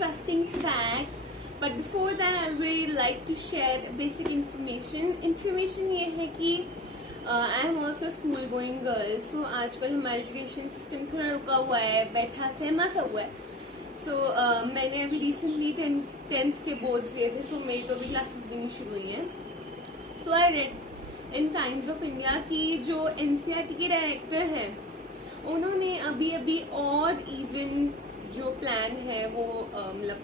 interesting facts. But before that, I really like to share basic information. Information ये है कि I am also a school going girl. So आजकल हमारा education system थोड़ा रुका हुआ है, बैठा सहमा सा हुआ है. So मैंने अभी रिसेंटली 10th के बोर्ड्स दिए थे. So मेरी तो अभी क्लासेस भी नहीं शुरू हुई हैं. So I read in Times of India कि जो NCERT के डायरेक्टर हैं, उन्होंने अभी और इवन जो प्लान है वो मतलब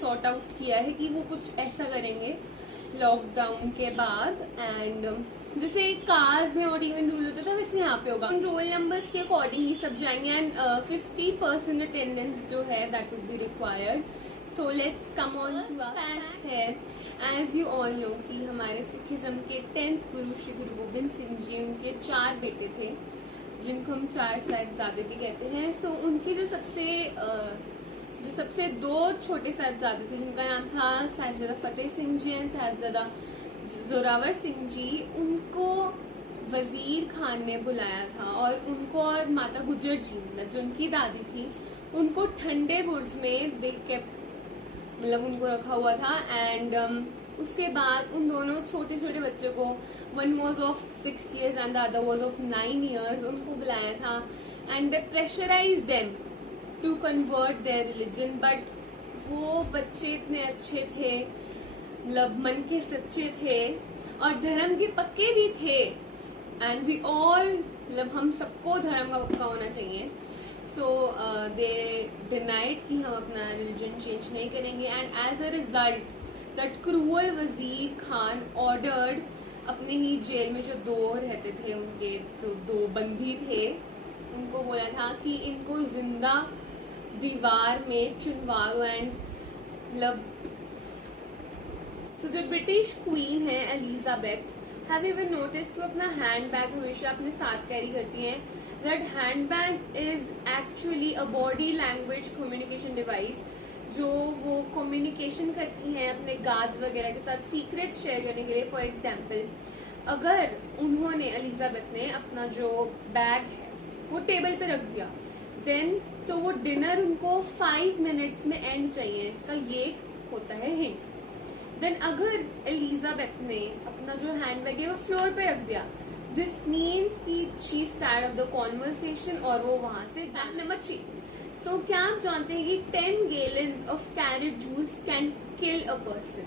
सॉर्ट आउट किया है कि वो कुछ ऐसा करेंगे लॉकडाउन के बाद. एंड जैसे कार्स में और इवन रूल होता था वैसे यहाँ पे होगा. रोल नंबर्स के अकॉर्डिंग ही सब जाएंगे एंड 50% अटेंडेंस जो है that would be required. So let's come on to fact है. एज यू ऑल नो कि हमारे सिखिज्म के 10th गुरु श्री गुरु गोबिंद सिंह जी, उनके 4 बेटे थे जिनको हम 4 साहिबजादे भी कहते हैं. सो उनके जो सबसे 2 छोटे साहिबजादे थे जिनका नाम था साहिबजादा फतेह सिंह जी एंड साहिबजादा जोरावर सिंह जी, उनको वजीर खान ने बुलाया था और उनको और माता गुजर जी मतलब जो उनकी दादी थी उनको ठंडे बुर्ज में देख के मतलब उनको रखा हुआ था. एंड उसके बाद उन दोनों छोटे छोटे बच्चों को, one was of 6 years and the other was of 9 years, उनको बुलाया था and they pressurise them to convert their religion. But वो बच्चे इतने अच्छे थे, मतलब मन के सच्चे थे और धर्म के पक्के भी थे. एंड वी ऑल मतलब हम सबको धर्म का पक्का होना चाहिए. सो दे डिनाइड कि हम अपना रिलीजन चेंज नहीं करेंगे. And as a result that cruel Wazir Khan ordered अपने ही जेल में जो 2 रहते थे, उनके जो 2 बंदी थे, उनको बोला था कि इनको जिंदा दीवार में चुनवा दो. एंड मतलब जो ब्रिटिश क्वीन है Elizabeth, have you ever notice कि वो अपना हैंड बैग हमेशा अपने साथ कैरी करती हैं. That hand bag is actually a body language communication device, जो वो कम्युनिकेशन करती हैं अपने गार्ड्स वगैरह के साथ सीक्रेट्स शेयर करने के लिए. फॉर एग्जाम्पल, अगर उन्होंने एलिजाबेथ ने अपना जो बैग है वो टेबल पे रख दिया देन तो वो डिनर उनको 5 minutes में एंड चाहिए. इसका ये होता है हिंट. देन अगर एलिजाबेथ ने अपना जो हैंड बैग है वो फ्लोर पे रख दिया, दिस मीन्स कि she is tired of the conversation और वो वहां से जाए. नंबर 3. सो क्या आप जानते हैं कि 10 gallons of carrot juice can kill a person.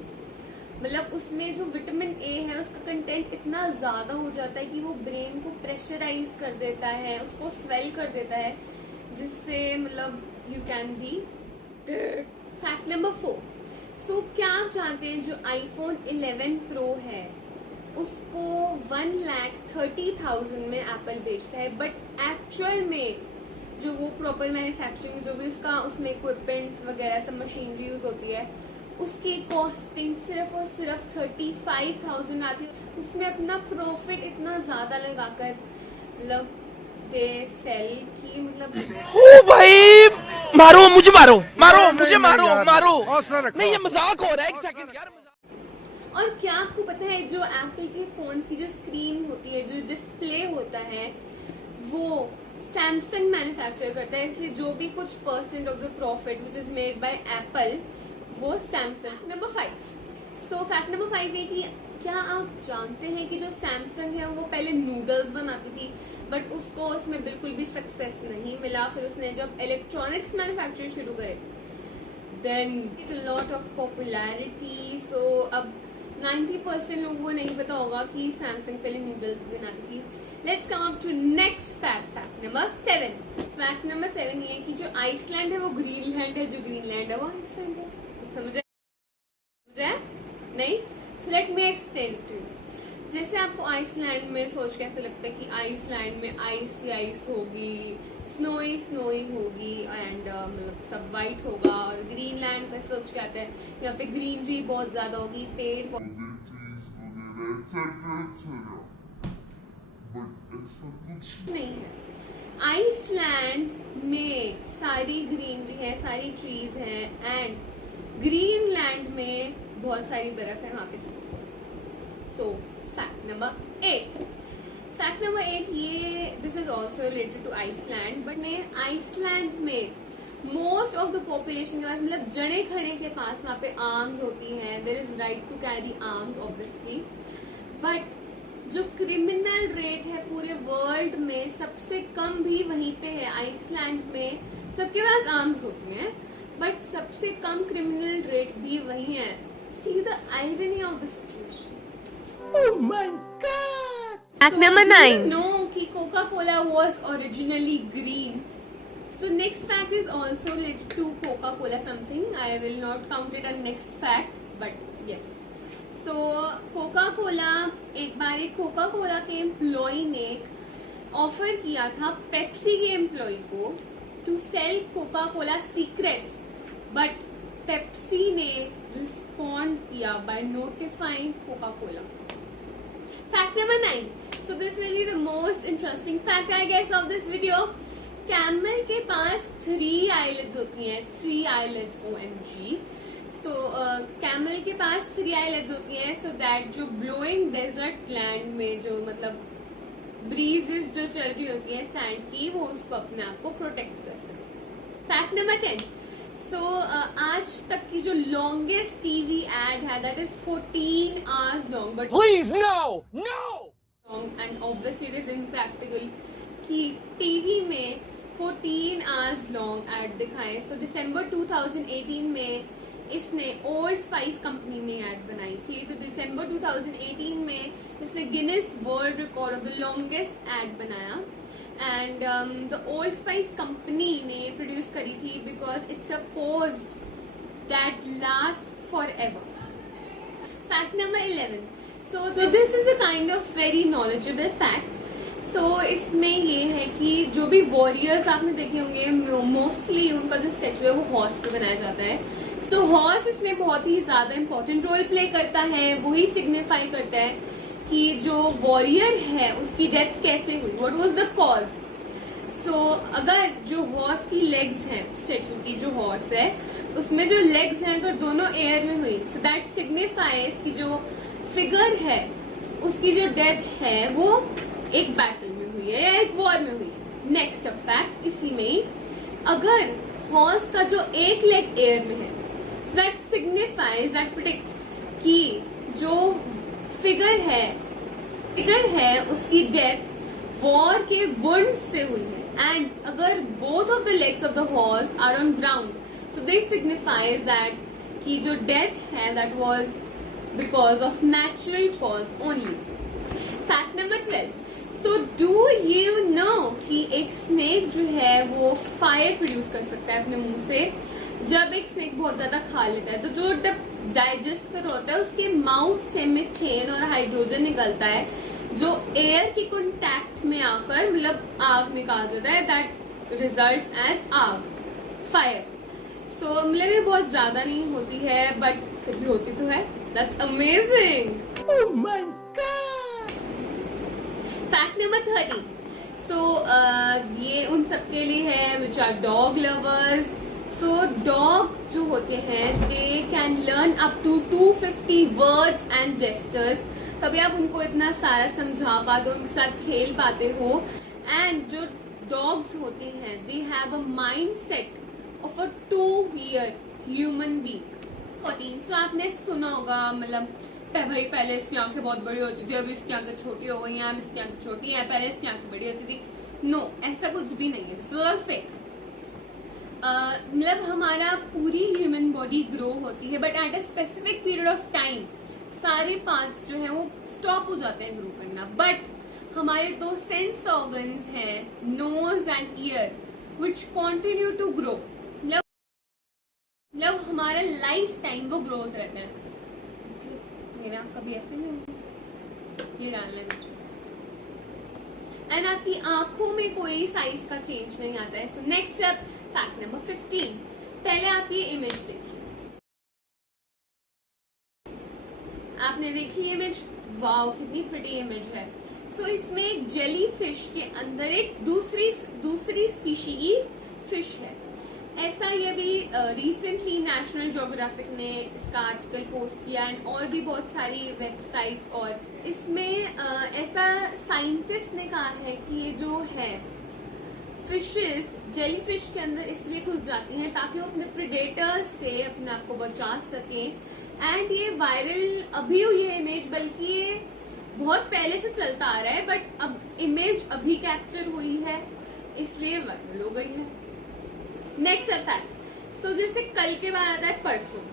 मतलब उसमें जो विटामिन ए है उसका कंटेंट इतना ज्यादा हो जाता है कि वो ब्रेन को प्रेशराइज कर देता है, उसको स्वेल कर देता है, जिससे मतलब you can be. Fact number 4. सो क्या आप जानते हैं जो iPhone 11 Pro है उसको 1,30,000 में एप्पल बेचता है, बट एक्चुअल में जो वो प्रॉपर मैन्युफैक्चरिंग जो भी उसका उसमें इक्विपमेंट्स वगैरह सब मशीनरी यूज होती है उसकी कॉस्टिंग सिर्फ और सिर्फ 35,000 आती है. उसमें अपना प्रॉफिट इतना ज्यादा लगाकर मतलब दे सेल की मतलब ओ भाई मारो मुझे मारो नहीं ये मजाक हो रहा है. 1 सेकंड यार. और क्या आपको पता है जो एप्पल के फोन्स की जो स्क्रीन होती है, जो डिस्प्ले होता है, वो सैमसंग मैन्युफैक्चर करता है. इसलिए जो भी कुछ % of the profit which is made by Apple वो Samsung. Number 5. So fact number 5 ये कि क्या आप जानते हैं कि जो सैमसंग है वो पहले नूडल्स बनाती थी बट उसको उसमें बिल्कुल भी सक्सेस नहीं मिला. फिर उसने जब इलेक्ट्रॉनिक्स मैन्युफैक्चर शुरू करे then it lot of popularity. So अब 90% लोगों को नहीं पता होगा कि सैमसंग पहले नूडल्स बनाती थी. Let's come up to next fact. Fact number 7. Fact number 7 ये कि जो आइसलैंड है वो ग्रीनलैंड है, जो ग्रीनलैंड है वो आइसलैंड है. समझे नहीं? So let me explain to. जैसे आपको आइसलैंड में सोच कैसे लगता है कि आइसलैंड में आइस ही आइस होगी, स्नोई होगी एंड मतलब सब वाइट होगा. और ग्रीनलैंड का सोच के आता है यहाँ पे ग्रीनरी बहुत ज्यादा होगी, पेड़ नहीं है. आइसलैंड में सारी ग्रीनरी है, सारी ट्रीज हैं एंड ग्रीनलैंड में बहुत सारी बर्फ है वहां पे. So fact number 8. Fact number 8 ये this is also related to Iceland, but Iceland में मोस्ट ऑफ द पॉपुलेशन के पास, मतलब जने खने के पास वहाँ पे आर्म्स होती हैं. There is right to carry arms obviously, but जो क्रिमिनल रेट है पूरे वर्ल्ड में सबसे कम भी वहीं पे है. आइसलैंड में सबके पास आर्म्स होती हैं, बट सबसे कम क्रिमिनल रेट भी वही है. See the irony of the situation. Oh my God! Fact number 9. No, कि Coca-Cola was originally green. So next fact is also related to Coca-Cola something. I will not count it as next fact, but yes. So Coca-Cola, एक बार एक Coca-Cola के employ ने offer किया था Pepsi के employ को to sell Coca-Cola secrets, but Pepsi ने respond किया by notifying Coca-Cola. Fact number 9. So this will be the most interesting fact I guess of this video. Camel के पास 3 eyelids होती हैं. 3 eyelids, OMG. So camel के पास 3 eyelids होती हैं, so that जो blowing desert land में जो मतलब breezes जो चल रही होती है sand की, वो उसको अपने आप को protect कर सके. Fact number 10. So आज तक की जो longest TV ad है, that is 14 hours long. But Please, no! No! long and obviously it is impractical कि टीवी में 14 hours long ad दिखाए. So December 2018 में इसने ओल्ड स्पाइस कंपनी ने ऐड बनाई थी. तो दिसंबर 2018 में इसने Guinness world record of the longest ad बनाया. And the Old Spice company ने प्रोड्यूस करी थी because it's supposed that last forever. Fact number 11. So this is a kind of very knowledgeable fact. So इसमें ये है कि जो भी वॉरियर्स आपने देखे होंगे, मोस्टली उनका जो स्टेचू है वो हॉर्स पे बनाया जाता है. सो हॉर्स इसमें बहुत ही ज्यादा इंपॉर्टेंट रोल प्ले करता है. वही सिग्निफाई करता है कि जो वॉरियर है उसकी डेथ कैसे हुई, व्हाट वाज द कॉज. सो अगर जो हॉर्स की लेग्स हैं, स्टेचू की जो हॉर्स है उसमें जो लेग्स हैं अगर दोनों एयर में हुई, सो दैट सिग्निफाइज कि जो फिगर है उसकी जो डेथ है वो एक बैटल में हुई है या एक वॉर में हुई. नेक्स्ट अब फैक्ट इसी में ही, अगर हॉर्स का जो एक लेग एयर में है, दैट सिग्निफाइज, दैट प्रेडिक्ट्स कि जो फिगर है उसकी डेथ वॉर के वुंड से हुई है. एंड अगर both of the legs of the horse are on ground, so this signifies that कि जो डेथ है that was because of natural cause only. Fact number 12. So do you know कि एक स्नेक जो है वो फायर प्रोड्यूस कर सकता है अपने मुंह से. जब एक स्नेक बहुत ज्यादा खा लेता है तो जो डाइजेस्टर होता है उसके माउथ से मीथेन और हाइड्रोजन निकलता है जो एयर के कांटेक्ट में आकर मतलब आग निकाल देता है. दैट रिजल्ट्स एज आग, फायर. सो मतलब ये बहुत ज्यादा नहीं होती है बट फिर भी होती तो है. That's amazing. Oh my God! Fact number 30. So ये उन सबके लिए है which are dog lovers. So dog जो होते हैं they can learn up to 250 words and gestures. कभी आप उनको इतना सारा समझा पाते हो, उनके साथ खेल पाते हो. एंड जो डॉग्स होते हैं they have a mind set of a 2-year human being. 14. सो आपने सुना होगा मतलब भाई पहले इसकी आंखें बहुत बड़ी होती थी, अभी इसकी आंखें छोटी हो गई हैं, अब इसकी आंखें छोटी हैं, पहले इसकी आंखें बड़ी होती थी. नो, ऐसा कुछ भी नहीं है. So fake. मतलब हमारा पूरी ह्यूमन बॉडी ग्रो होती है but at a specific period of time सारे पार्ट्स जो है वो स्टॉप हो जाते हैं ग्रो करना. बट हमारे 2 सेंस ऑर्गन्स हैं, nose and ear, which continue to grow. जब हमारा लाइफ टाइम वो ग्रो होता रहता है. मेरे आप कभी ऐसे नहीं होंगे, ये डालना है मुझे. एंड आपकी आंखों में कोई साइज का चेंज नहीं आता है. So next step, fact number 15. पहले आप ये इमेज देखिए. आपने देखी इमेज, वाओ कितनी प्रिटी इमेज है. सो इसमें एक जेली फिश के अंदर एक दूसरी स्पीशी की फिश है. ऐसा ये भी रिसेंटली नेशनल ज्योग्राफिक ने इसका आर्टिकल पोस्ट किया एंड और भी बहुत सारी वेबसाइट्स. और इसमें ऐसा साइंटिस्ट ने कहा है कि ये जो है फिशेस जेलीफिश के अंदर इसलिए घुस जाती हैं ताकि वो अपने प्रेडेटर्स से अपने आप को बचा सकें। एंड ये वायरल अभी हुई है इमेज, बल्कि ये बहुत पहले से चलता आ रहा है, बट अब इमेज अभी कैप्चर हुई है इसलिए वायरल हो गई है। नेक्स्ट फैक्ट, तो जैसे कल के बाद आता है परसों,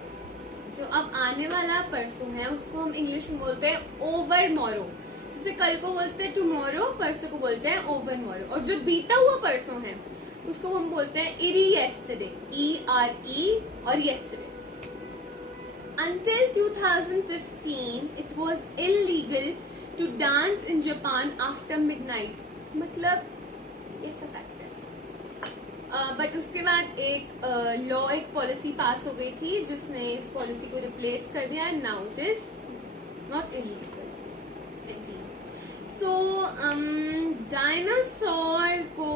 जो अब आने वाला परसों है उसको हम इंग्लिश में बोलते हैं ओवर मॉरो। जैसे कल को बोलते हैं टुमारो, परसों को बोलते हैं ओवर मॉरो। और जो बीता हुआ परसों है उसको हम बोलते हैं इरी येस्टरडे, ERE और yesterday. Until 2015 it was illegal to dance in Japan after midnight। मतलब ये सब फैक्ट है। बट उसके बाद एक लॉ, एक पॉलिसी पास हो गई थी जिसने इस पॉलिसी को रिप्लेस कर दिया and now it is not illegal. So dinosaur को,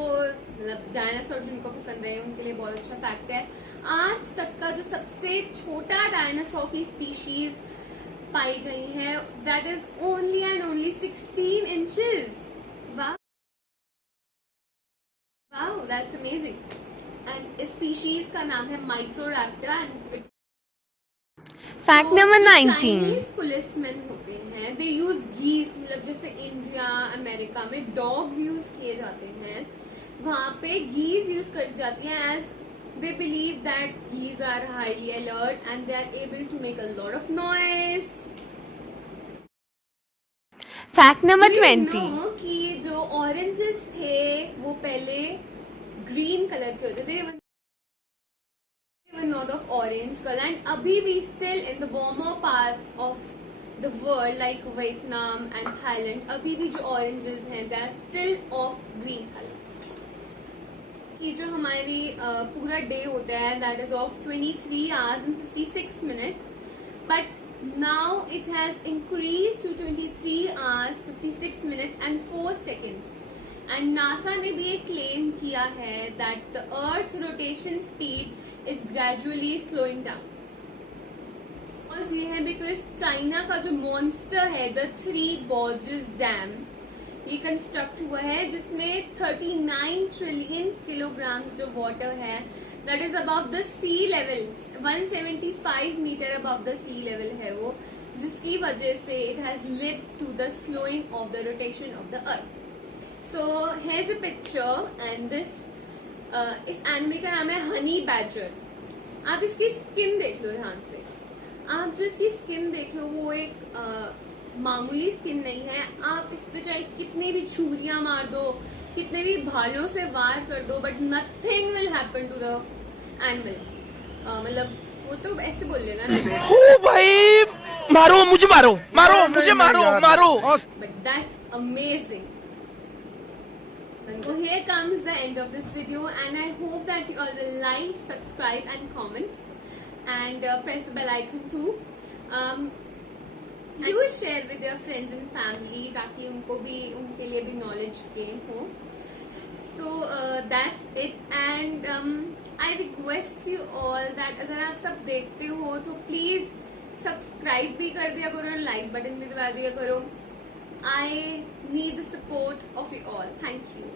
मतलब डायनासोर जिनको पसंद है उनके लिए बहुत अच्छा फैक्ट है। आज तक का जो सबसे छोटा डायनासोर की स्पीशीज पाई गई है that is only and only 16 inches. वाह, दैट्स अमेजिंग। एंड स्पीशीज का नाम है Microraptor. And fact number 19। Chinese policeman होते हैं, दे यूज गीज, मतलब जैसे इंडिया अमेरिका में डॉग्स यूज किए जाते हैं, वहां पे गीज यूज कर जाती हैं as they believe that geese are highly alert and they are able to make a lot of noise। Fact number Do you 20। know कि जो ऑरेंजेस थे वो पहले ग्रीन कलर के होते थे, were not of orange color, and अभी भी still in the warmer parts of the world like Vietnam and Thailand अभी भी जो oranges हैं they are still of green color। कि जो हमारी पूरा डे होता है that is of 23 hours and 56 minutes, but now it has increase to 23 hours 56 minutes and 4 seconds। And NASA ने भी एक क्लेम किया है that the earth rotation speed is gradually slowing down. और ये है बिकॉज चाइना का जो मॉन्स्टर है द 3 Gorges डैम, ये कंस्ट्रक्ट हुआ है जिसमें 39 ट्रिलियन किलोग्राम जो वाटर है that is above the sea level, 175 metre above the sea level है वो, जिसकी वजह से it has led to the slowing of the rotation of the earth. So here is a picture and this, इस animal का नाम है honey badger. आप इसकी स्किन देख लो ध्यान से, आप जो इसकी स्किन देख लो वो एक मामूली स्किन नहीं है। आप इस पे चाहे कितनी भी छुरियां मार दो, कितने भी भालों से वार कर दो, but nothing will happen to the animal. मतलब वो तो ऐसे बोल लेगा ना, ओ भाई मारो मुझे, मारो मारो मुझे, मारो मारो। But that's amazing. So here comes the end of this video and I hope that you all will like, subscribe and comment and press the bell icon too। Do share with your friends and family ताकि उनको भी, उनके लिए भी knowledge gain हो। So that's it and I request you all that अगर आप सब देखते हो तो please सब्सक्राइब भी कर दिया करो, लाइक बटन भी दबा दिया करो। I need the support of you all. Thank you.